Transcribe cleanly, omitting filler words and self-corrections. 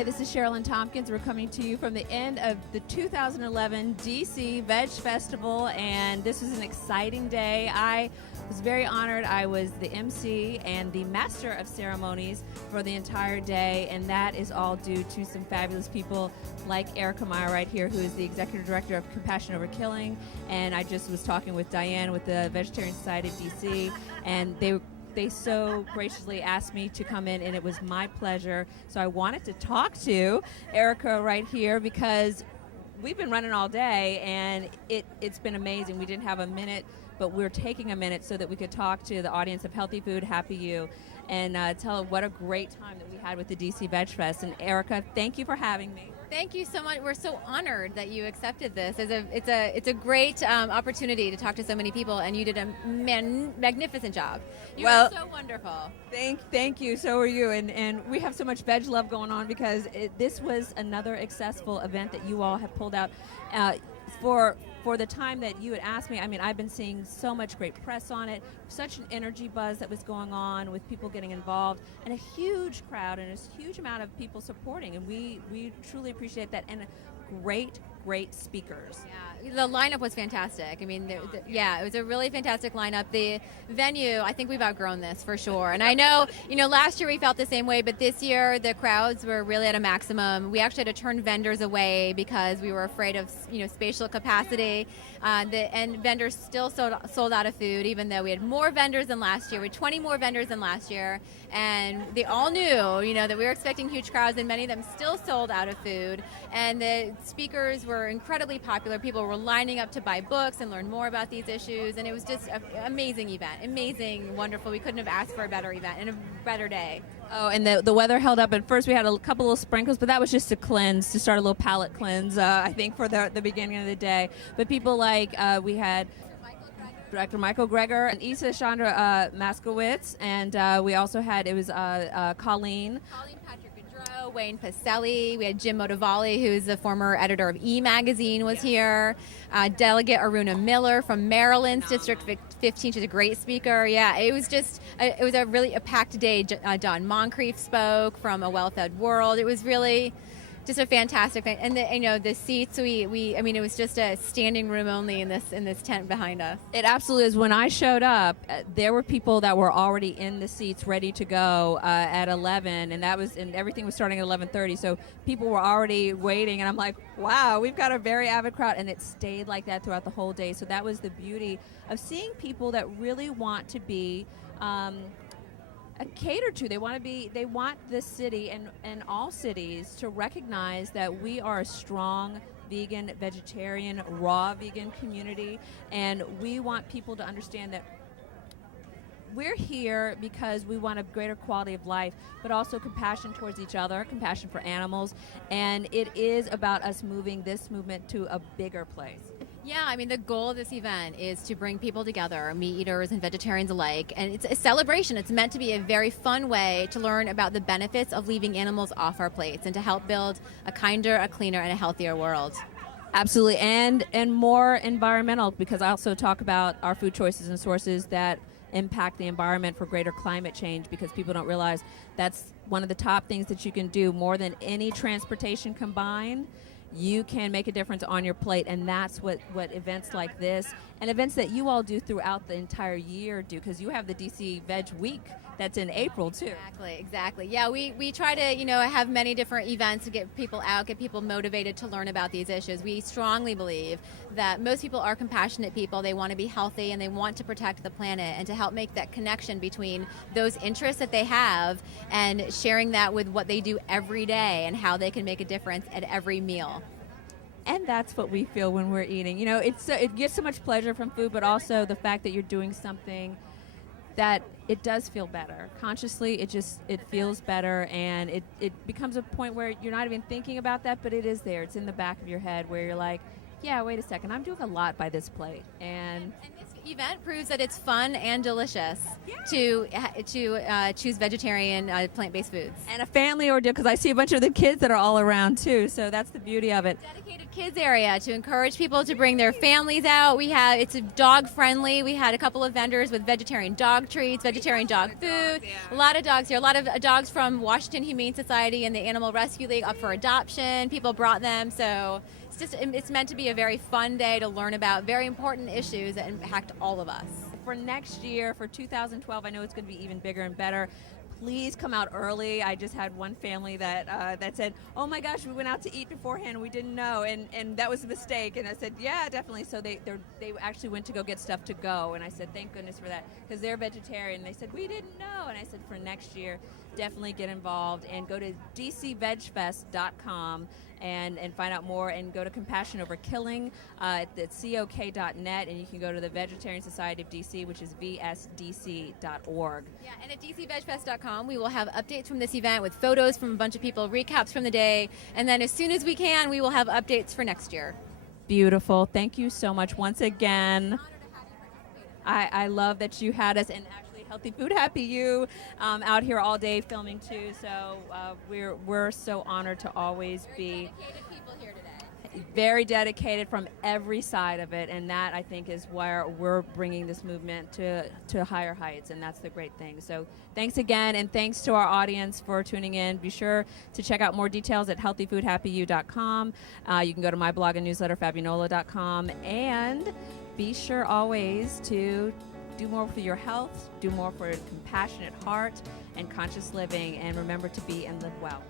Hi, this is Sherilyn Tompkins. We're coming to you from the end of the 2011 DC Veg Festival, and this was an exciting day. I was very honored. I was the MC and the master of ceremonies for the entire day, and that is all due to some fabulous people like Erica Meier right here, who is the Executive Director of Compassion Over Killing, and I just was talking with Diane with the Vegetarian Society of DC, and they so graciously asked me to come in, and it was my pleasure. So I wanted to talk to Erica right here because we've been running all day, and it's been amazing. We didn't have a minute, but we're taking a minute so that we could talk to the audience of Healthy Food, Happy You, and tell them what a great time that we had with the DC VegFest. And Erica, thank you for having me. Thank you so much. We're so honored that you accepted this. It's a great opportunity to talk to so many people, and you did a magnificent job. You were so wonderful. Thank you. So are you. And we have so much veg love going on because this was another accessible event that you all have pulled out for the time that you had asked me. I mean, I've been seeing so much great press on it, such an energy buzz that was going on with people getting involved, and a huge crowd and a huge amount of people supporting, and we truly appreciate that, and great speakers. Yeah, the lineup was fantastic. I mean, it was a really fantastic lineup. The venue, I think we've outgrown this for sure. And I know, last year we felt the same way, but this year the crowds were really at a maximum. We actually had to turn vendors away because we were afraid of, spatial capacity. And vendors still sold out of food, even though we had more vendors than last year. We had 20 more vendors than last year. And they all knew, that we were expecting huge crowds, and many of them still sold out of food. And the speakers were incredibly popular. People were lining up to buy books and learn more about these issues, and it was just an amazing event. Amazing, wonderful. We couldn't have asked for a better event and a better day. Oh, and the weather held up. At first we had a couple little sprinkles, but that was just a cleanse, to start a little palate cleanse, I think, for the beginning of the day. But people like, we had Director Michael Greger and Isa Chandra Maskowitz, and we also had, Colleen Patrick Gaudreau, Wayne Pacelli. We had Jim Motivali, who's the former editor of E! Magazine, was here. Delegate Aruna Miller from Maryland's District 15. She's a great speaker. Yeah, it was just, it was a really packed day. Don Moncrief spoke from A Well-Fed World. It was really just a fantastic thing. And the seats, it was just a standing room only in this tent behind us. It absolutely is. When I showed up, there were people that were already in the seats ready to go at 11, and everything was starting at 11:30. So people were already waiting, and I'm like, wow, we've got a very avid crowd, and it stayed like that throughout the whole day. So that was the beauty of seeing people that really want to be catered to. They want this city and all cities to recognize that we are a strong vegan, vegetarian, raw vegan community, and we want people to understand that we're here because we want a greater quality of life, but also compassion towards each other, compassion for animals, and it is about us moving this movement to a bigger place. Yeah, I mean, the goal of this event is to bring people together, meat eaters and vegetarians alike, and it's a celebration. It's meant to be a very fun way to learn about the benefits of leaving animals off our plates and to help build a kinder, a cleaner, and a healthier world. Absolutely, and more environmental, because I also talk about our food choices and sources that impact the environment for greater climate change, because people don't realize that's one of the top things that you can do. More than any transportation combined, you can make a difference on your plate, and that's what events like this and events that you all do throughout the entire year do, because you have the DC Veg Week that's in April too. Exactly. Yeah, we try to have many different events to get people out, get people motivated to learn about these issues. We strongly believe that most people are compassionate people. They want to be healthy and they want to protect the planet, and to help make that connection between those interests that they have and sharing that with what they do every day and how they can make a difference at every meal. And that's what we feel when we're eating. It gets so much pleasure from food, but also the fact that you're doing something that it does feel better. Consciously, it feels better, and it becomes a point where you're not even thinking about that, but it is there. It's in the back of your head where you're like, yeah, wait a second, I'm doing a lot by this plate. And The event proves that it's fun and delicious to choose vegetarian, plant-based foods. And a family ordeal, because I see a bunch of the kids that are all around too, so that's the beauty of it. Dedicated kids area to encourage people to bring their families out. It's dog friendly. We had a couple of vendors with vegetarian dog treats, vegetarian dog food. A lot of dogs here. A lot of dogs from Washington Humane Society and the Animal Rescue League up for adoption. People brought them, so it's meant to be a very fun day to learn about very important issues that impact all of us. For next year, for 2012, I know it's going to be even bigger and better. Please come out early. I just had one family that said, "Oh my gosh, we went out to eat beforehand and we didn't know, and that was a mistake." And I said, "Yeah, definitely." So they actually went to go get stuff to go, and I said, "Thank goodness for that," because they're vegetarian. They said, "We didn't know," and I said, "For next year, definitely get involved and go to DCVegFest.com and find out more, and go to Compassion Over Killing at COK.net, and you can go to the Vegetarian Society of DC, which is VSDC.org. Yeah, and at DCVegFest.com, we will have updates from this event with photos from a bunch of people, recaps from the day, and then as soon as we can, we will have updates for next year. Beautiful. Thank you so much once again. I love that you had us, and actually Healthy Food Happy You out here all day filming too. So we're so honored to always be dedicated people here today. Very dedicated from every side of it, and that I think is where we're bringing this movement to higher heights, and that's the great thing. So thanks again, and thanks to our audience for tuning in. Be sure to check out more details at healthyfoodhappyu.com. You can go to my blog and newsletter, fabionola.com, and be sure always to do more for your health, do more for a compassionate heart and conscious living, and remember to be and live well.